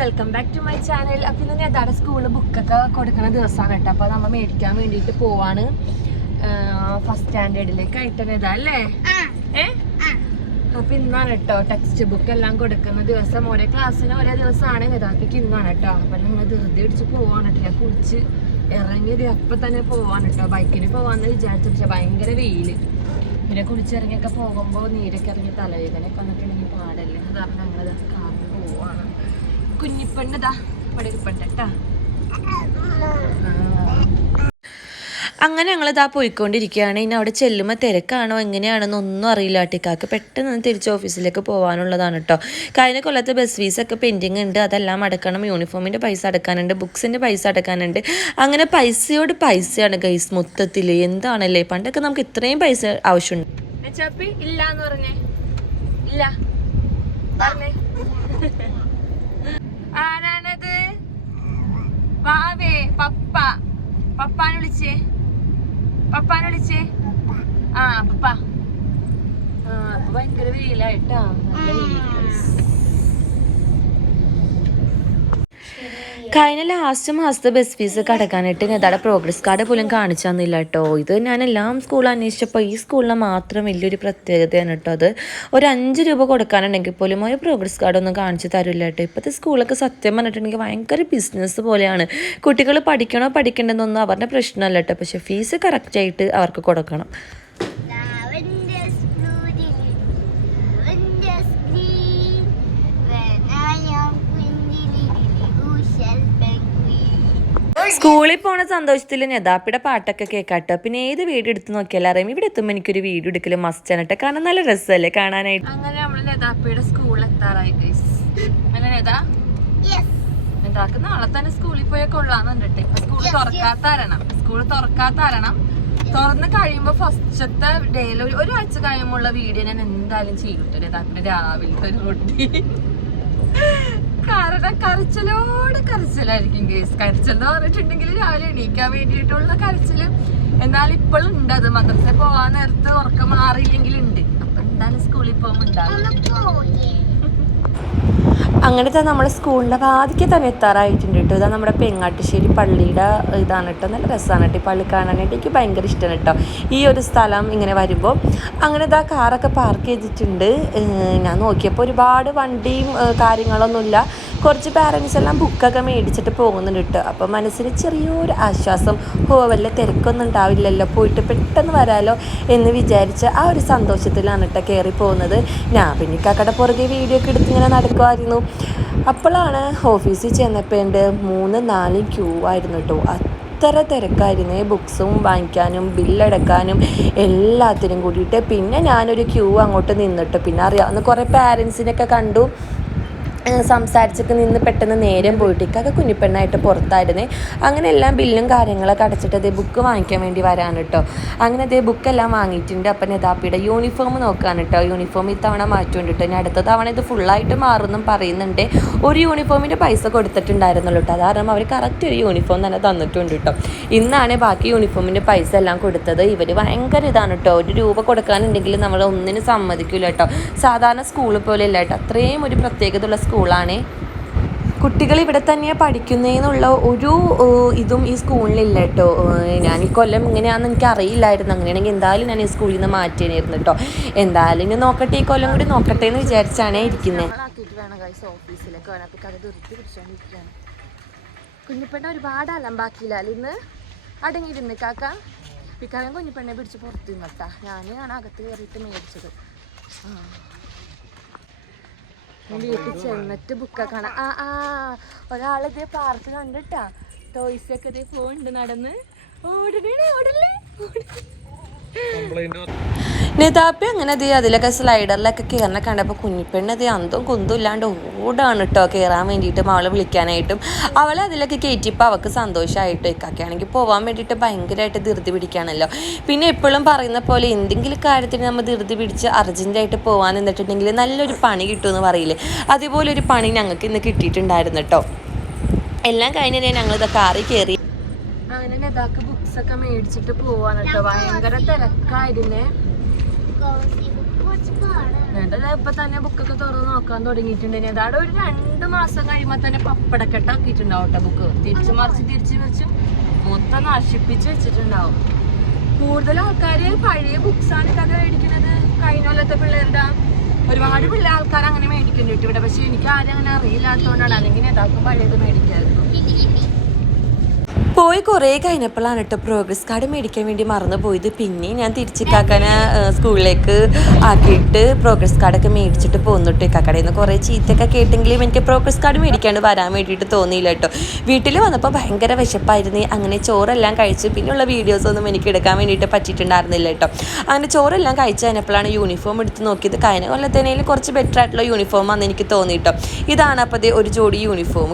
Welcome back to my channel. അപ്പം ഇന്ന് നെതാടെ സ്കൂളിൽ ബുക്കൊക്കെ കൊടുക്കുന്ന ദിവസമാണ് കേട്ടോ. അപ്പോൾ നമ്മൾ മേടിക്കാൻ വേണ്ടിയിട്ട് പോവാണ് ഫസ്റ്റ് സ്റ്റാൻഡേർഡിലേക്ക് ആയിട്ട് നെതാ അല്ലേ. അപ്പം ഇന്നാണ് കേട്ടോ ടെക്സ്റ്റ് ബുക്ക് എല്ലാം കൊടുക്കുന്ന ദിവസം. ഓരോ ക്ലാസ്സിന് ഓരോ ദിവസമാണ് നെതാക്കിക്ക് ഇന്നാണ് കേട്ടോ. അപ്പം നമ്മൾ ധൃതി അടിച്ച് പോവാണ് കേട്ടോ. ഞാൻ കുളിച്ച് ഇറങ്ങിയത് അപ്പം തന്നെ പോവാണ് കേട്ടോ. ബൈക്കിന് പോവാന്ന് വിചാരിച്ചു, പക്ഷെ ഭയങ്കര വെയില്. പിന്നെ കുളിച്ചിറങ്ങിയൊക്കെ പോകുമ്പോൾ നീരൊക്കെ ഇറങ്ങി തലവേദനയൊക്കെ വന്നിട്ടുണ്ടെങ്കിൽ പാടല്ലേ. അത് കാരണം ഞങ്ങളത് കാറിന് പോവാണ്. കുഞ്ഞിപ്പെണ്ണതാ പടരിപ്പെണ്ണ കേട്ടാ. അങ്ങനെ ഞങ്ങളിതാ പോയിക്കൊണ്ടിരിക്കുകയാണ്. ഇനി അവിടെ ചെല്ലുമ്പോൾ തിരക്കാണോ എങ്ങനെയാണെന്നൊന്നും അറിയില്ല. ടിക്കാക്ക് പെട്ടെന്ന് തിരിച്ച് ഓഫീസിലേക്ക് പോകാനുള്ളതാണ് കേട്ടോ. കഴിഞ്ഞ കൊല്ലത്തെ ബസ് ഫീസൊക്കെ പെൻഡിങ് ഉണ്ട്, അതെല്ലാം അടക്കണം. യൂണിഫോമിൻ്റെ പൈസ അടക്കാനുണ്ട്, ബുക്സിൻ്റെ പൈസ അടക്കാനുണ്ട്. അങ്ങനെ പൈസയോട് പൈസയാണ് ഗൈസ് മൊത്തത്തിൽ. എന്താണല്ലേ, പണ്ടൊക്കെ നമുക്ക് ഇത്രയും പൈസ ആവശ്യമുണ്ട്. ഇല്ലാന്ന് പറഞ്ഞേ ഇല്ല പറഞ്ഞേ. ആരാണത്? വാവേ പപ്പ. പപ്പാനെ വിളിച്ചേ, പപ്പാനെ വിളിച്ചേ. ആ പപ്പ. അപ്പൊ ഭയങ്കര വെയിലായിട്ടാ. നല്ല വെയിൽ. കഴിഞ്ഞ ലാസ്റ്റ് മാസത്തെ ബസ് ഫീസ് അടക്കാനായിട്ട് നെതാടെ പ്രോഗ്രസ് കാർഡ് പോലും കാണിച്ചു തന്നില്ല കേട്ടോ. ഇത് ഞാൻ എല്ലാം സ്കൂൾ അന്വേഷിച്ചപ്പോൾ ഈ സ്കൂളിന് മാത്രം വലിയൊരു പ്രത്യേകതയാണ് കേട്ടോ. അത് ഒരു 5 രൂപ കൊടുക്കാനുണ്ടെങ്കിൽ പോലും ഒരു പ്രോഗ്രസ് കാർഡൊന്നും കാണിച്ചു തരില്ല കേട്ടോ. ഇപ്പോഴത്തെ സ്കൂളൊക്കെ സത്യം പറഞ്ഞിട്ടുണ്ടെങ്കിൽ ഭയങ്കര ബിസിനസ് പോലെയാണ്. കുട്ടികൾ പഠിക്കണോ പഠിക്കേണ്ടതെന്നൊന്നും അവരുടെ പ്രശ്നമല്ല കേട്ടോ. പക്ഷെ ഫീസ് കറക്റ്റായിട്ട് അവർക്ക് കൊടുക്കണം. സ്കൂളിൽ പോണ സന്തോഷത്തിൽ നെതാപ്പിയുടെ പാട്ടൊക്കെ കേൾക്കാട്ടോ. പിന്നെ ഏത് വീഡിയോ എടുത്ത് നോക്കിയാലും അറിയാം, ഇവിടെ എത്തുമ്പോൾ എനിക്കൊരു വീഡിയോ എടുക്കല് മസ്റ്റാണ് കേട്ടോ. കാരണം നല്ല രസമല്ലേ കാണാനായിട്ട്. അങ്ങനെ നമ്മള് നെതാപ്പിയുടെ സ്കൂളിൽ എത്താറായി ഗൈസ്. അല്ല നെതാ, നെതാക്ക് നാളെ തന്നെ സ്കൂളിൽ പോയാൽ കൊള്ളാന്നുണ്ട്. ഇപ്പൊ സ്കൂൾ തുറക്കാത്ത കാരണം തുറന്ന് കഴിയുമ്പോ ഫസ്റ്റത്തെ ഡേയിൽ ഒരാഴ്ച കഴിയുമ്പോഴുള്ള വീഡിയോ ഞാൻ എന്തായാലും ചെയ്തിട്ട് നെതാപ്പിന്റെ രാവിലത്തെ ഒരു റൊട്ടീൻ. കാരണം കരച്ചിലായിരിക്കും കേസ്. കരച്ചിലെന്ന് പറഞ്ഞിട്ടുണ്ടെങ്കിൽ രാവിലെ എണീക്കാൻ വേണ്ടിയിട്ടുള്ള കരച്ചില്. എന്നാലും ഇപ്പോഴും ഉണ്ട് അത്. മദ്രസയിൽ പോവാൻ നേരത്ത് ഉറക്കം മാറിയില്ലെങ്കിൽ ഉണ്ട്. അപ്പൊ എന്തായാലും സ്കൂളിൽ പോകുമ്പോൾ ഉണ്ടാകും. അങ്ങനത്തെ നമ്മുടെ സ്കൂളിൻ്റെ വാതിക്ക് തന്നെ എത്താറായിട്ടുണ്ട് കേട്ടോ. ഇതാ നമ്മുടെ പെങ്ങാട്ടുശ്ശേരി പള്ളിയുടെ ഇതാണ് കേട്ടോ. നല്ല രസമാണ് കേട്ടോ ഈ പള്ളി കാണാനായിട്ട്. എനിക്ക് ഭയങ്കര ഇഷ്ടമാണ് കേട്ടോ ഈ ഒരു സ്ഥലം ഇങ്ങനെ വരുമ്പോൾ. അങ്ങനെ ഇതാ കാറൊക്കെ പാർക്ക് ചെയ്തിട്ടുണ്ട്. ഞാൻ നോക്കിയപ്പോൾ ഒരുപാട് വണ്ടിയും കാര്യങ്ങളൊന്നുമില്ല. കുറച്ച് പാരൻസ് എല്ലാം ബുക്കൊക്കെ മേടിച്ചിട്ട് പോകുന്നുണ്ട് കേട്ടോ. അപ്പോൾ മനസ്സിന് ചെറിയൊരു ആശ്വാസം. വല്ല തിരക്കൊന്നും ഉണ്ടാവില്ലല്ലോ, പോയിട്ട് പെട്ടെന്ന് വരാലോ എന്ന് വിചാരിച്ച് ആ ഒരു സന്തോഷത്തിലാണ് കേട്ടോ കയറി പോകുന്നത്. ഞാൻ പിന്നെ കാക്കയുടെ പുറകെ വീഡിയോ ഒക്കെ എടുത്ത് ഇങ്ങനെ നടക്കുമായിരുന്നു. അപ്പോഴാണ് ഓഫീസിൽ ചെന്നപ്പോൾ 3-4 ക്യൂ ആയിരുന്നു കേട്ടോ. അത്ര തിരക്കായിരുന്നു ബുക്സും വാങ്ങിക്കാനും ബില്ലടക്കാനും എല്ലാത്തിനും കൂടിയിട്ട്. പിന്നെ ഞാനൊരു ക്യൂ അങ്ങോട്ട് നിന്നിട്ട് പിന്നെ അറിയാവുന്ന കുറേ പാരൻസിനൊക്കെ കണ്ടു, സംസാരിച്ചൊക്കെ നിന്ന് പെട്ടെന്ന് നേരം പോയിട്ട് ഇക്കൊക്കെ കുഞ്ഞിപ്പെണ്ണായിട്ട് പുറത്തായിരുന്നേ. അങ്ങനെ എല്ലാം ബില്ലും കാര്യങ്ങളൊക്കെ അടച്ചിട്ട് അതേ ബുക്ക് വാങ്ങിക്കാൻ വേണ്ടി വരാൻ കേട്ടോ. അങ്ങനെ അതേ ബുക്കെല്ലാം വാങ്ങിയിട്ടുണ്ട്. അപ്പം നെതാപ്പിയുടെ യൂണിഫോം നോക്കാൻ കേട്ടോ. യൂണിഫോം ഇത്തവണ മാറ്റുകൊണ്ട് കേട്ടോ. ഇനി അടുത്ത തവണ ഇത് ഫുള്ളായിട്ട് മാറുമെന്നും പറയുന്നുണ്ട്. ഒരു യൂണിഫോമിൻ്റെ പൈസ കൊടുത്തിട്ടുണ്ടായിരുന്നുള്ളൂ കേട്ടോ. അത് കാരണം അവർ കറക്റ്റ് ഒരു യൂണിഫോം തന്നെ തന്നിട്ടുണ്ട് കേട്ടോ. ഇന്നാണ് ബാക്കി യൂണിഫോമിൻ്റെ പൈസ എല്ലാം കൊടുത്തത്. ഇവർ ഭയങ്കര ഇതാണ് കേട്ടോ. 1 രൂപ കൊടുക്കാനുണ്ടെങ്കിൽ നമ്മൾ ഒന്നിനും സമ്മതിക്കില്ല കേട്ടോ. സാധാരണ സ്കൂൾ പോലെ അല്ല കേട്ടോ. അത്രയും ഒരു പ്രത്യേകതയുള്ള സ്കൂളാണ്. കുട്ടികൾ ഇവിടെ തന്നെയാണ് പഠിക്കുന്നതെന്നുള്ള ഒരു ഇതും ഈ സ്കൂളിലില്ല കേട്ടോ. ഞാൻ ഈ കൊല്ലം ഇങ്ങനെയാണെന്ന് എനിക്ക് അറിയില്ലായിരുന്നു. അങ്ങനെയാണെങ്കിൽ എന്തായാലും ഞാൻ ഈ സ്കൂളിൽ നിന്ന് മാറ്റിയായിരുന്നു കേട്ടോ. എന്തായാലും ഇനി നോക്കട്ടെ, ഈ കൊല്ലം കൂടി നോക്കട്ടെ എന്ന് വിചാരിച്ചാണ് ഇരിക്കുന്നത്. കുഞ്ഞിപ്പെണ്ണ ഒരുപാട് അലമ്പാക്കിയില്ല ഇന്ന്. അടങ്ങിയിരുന്ന് കാക്ക പിക്കാരൻ കുഞ്ഞിപ്പെണ്ണെ പിടിച്ച് പുറത്തു നിന്നട്ടാ. ഞാനാണ് അകത്ത് കയറിയിട്ട് മേടിച്ചത്. വീട്ടിൽ ചെന്നിട്ട് ബുക്കൊക്കെ കാണാം. ഒരാളിതേ പാർക്ക് കണ്ടിട്ടാ. ടോയ്സൊക്കെ ഇതേ പോണ്ട് നടന്ന്. ഓടല്ലേ നെതാപ്പി അങ്ങനെ അതേ അതിലൊക്കെ സ്ലൈഡറിലൊക്കെ കയറണ കണ്ടപ്പോൾ കുഞ്ഞിപ്പെണ്ണ അതേ അന്തവും കുന്തും ഇല്ലാണ്ട് ഓടാണ് കേട്ടോ കയറാൻ വേണ്ടിയിട്ടും അവളെ വിളിക്കാനായിട്ടും. അവളെ അതിലൊക്കെ കയറ്റിയപ്പോൾ അവൾക്ക് സന്തോഷമായിട്ടോ. ഇക്കാക്കുകയാണെങ്കിൽ പോകാൻ വേണ്ടിയിട്ട് ഭയങ്കരമായിട്ട് ധൃതി പിടിക്കുകയാണല്ലോ. പിന്നെ എപ്പോഴും പറയുന്ന പോലെ എന്തെങ്കിലും കാര്യത്തിന് നമ്മൾ ധൃതി പിടിച്ച് അർജൻറ്റായിട്ട് പോകാൻ നിന്നിട്ടുണ്ടെങ്കിൽ നല്ലൊരു പണി കിട്ടുമെന്ന് പറയില്ലേ, അതുപോലെ ഒരു പണി ഞങ്ങൾക്ക് ഇന്ന് കിട്ടിയിട്ടുണ്ടായിരുന്നു കേട്ടോ. എല്ലാം കഴിഞ്ഞ് ഞങ്ങളിത് കാറിൽ കയറി. അങ്ങനെ നെതാക്ക് ബുക്സൊക്കെ മേടിച്ചിട്ട് പോവാണ് കേട്ടോ. ഭയങ്കര തിരക്കായിരുന്നേ. ഇപ്പൊ തന്നെ ബുക്കൊക്കെ തുറന്ന് നോക്കാൻ തുടങ്ങിയിട്ടുണ്ട്. അതാണ് ഒരു 2 മാസം കഴിയുമ്പോ തന്നെ പപ്പടക്കെട്ടാക്കിയിട്ടുണ്ടാവും കേട്ടോ. ബുക്ക് തിരിച്ചു മറിച്ച് മൊത്തം നശിപ്പിച്ച് വെച്ചിട്ടുണ്ടാവും. കൂടുതൽ ആൾക്കാര് പഴയ ബുക്സ് ആണ് ഇതൊക്കെ മേടിക്കുന്നത്. കഴിഞ്ഞ കൊല്ലത്തെ പിള്ളേരുടെ ഒരുപാട് ആൾക്കാർ അങ്ങനെ മേടിക്കുന്നുണ്ട് ഇവിടെ. പക്ഷെ എനിക്ക് ആരും അങ്ങനെ അറിയില്ലാത്തതുകൊണ്ടാണ്. അല്ലെങ്കിൽ യഥാർത്ഥം പഴയത് മേടിക്കായിരുന്നു. പോയി കുറേ കഴിഞ്ഞപ്പോഴാണ് കേട്ടോ പ്രോഗ്രസ് കാർഡ് മേടിക്കാൻ വേണ്ടി മറന്നു പോയത്. പിന്നെ ഞാൻ തിരിച്ച് കാക്കാനെ സ്കൂളിലേക്ക് ആക്കിയിട്ട് പ്രോഗ്രസ് കാർഡൊക്കെ മേടിച്ചിട്ട് പോന്നിട്ട് കാക്കടയിൽ നിന്ന് കുറേ ചീത്തയൊക്കെ കേട്ടെങ്കിലും എനിക്ക് പ്രോഗ്രസ് കാർഡ് മേടിക്കാണ്ട് വരാൻ വേണ്ടിയിട്ട് തോന്നിയില്ല കേട്ടോ. വീട്ടിൽ വന്നപ്പോൾ ഭയങ്കര വിശപ്പായിരുന്നു. അങ്ങനെ ചോറെല്ലാം കഴിച്ച് പിന്നെയുള്ള വീഡിയോസൊന്നും എനിക്ക് എടുക്കാൻ വേണ്ടിയിട്ട് പറ്റിയിട്ടുണ്ടായിരുന്നില്ല കേട്ടോ. അങ്ങനെ ചോറെല്ലാം കഴിച്ച് കഴിഞ്ഞപ്പോഴാണ് യൂണിഫോം എടുത്ത് നോക്കിയത്. കഴിഞ്ഞ കൊല്ലത്തേനേലും കുറച്ച് ബെറ്റർ ആയിട്ടുള്ള യൂണിഫോം ആണെന്ന് എനിക്ക് തോന്നി കേട്ടോ. ഇതാണ് അപ്പോൾ ഒരു ജോഡി യൂണിഫോം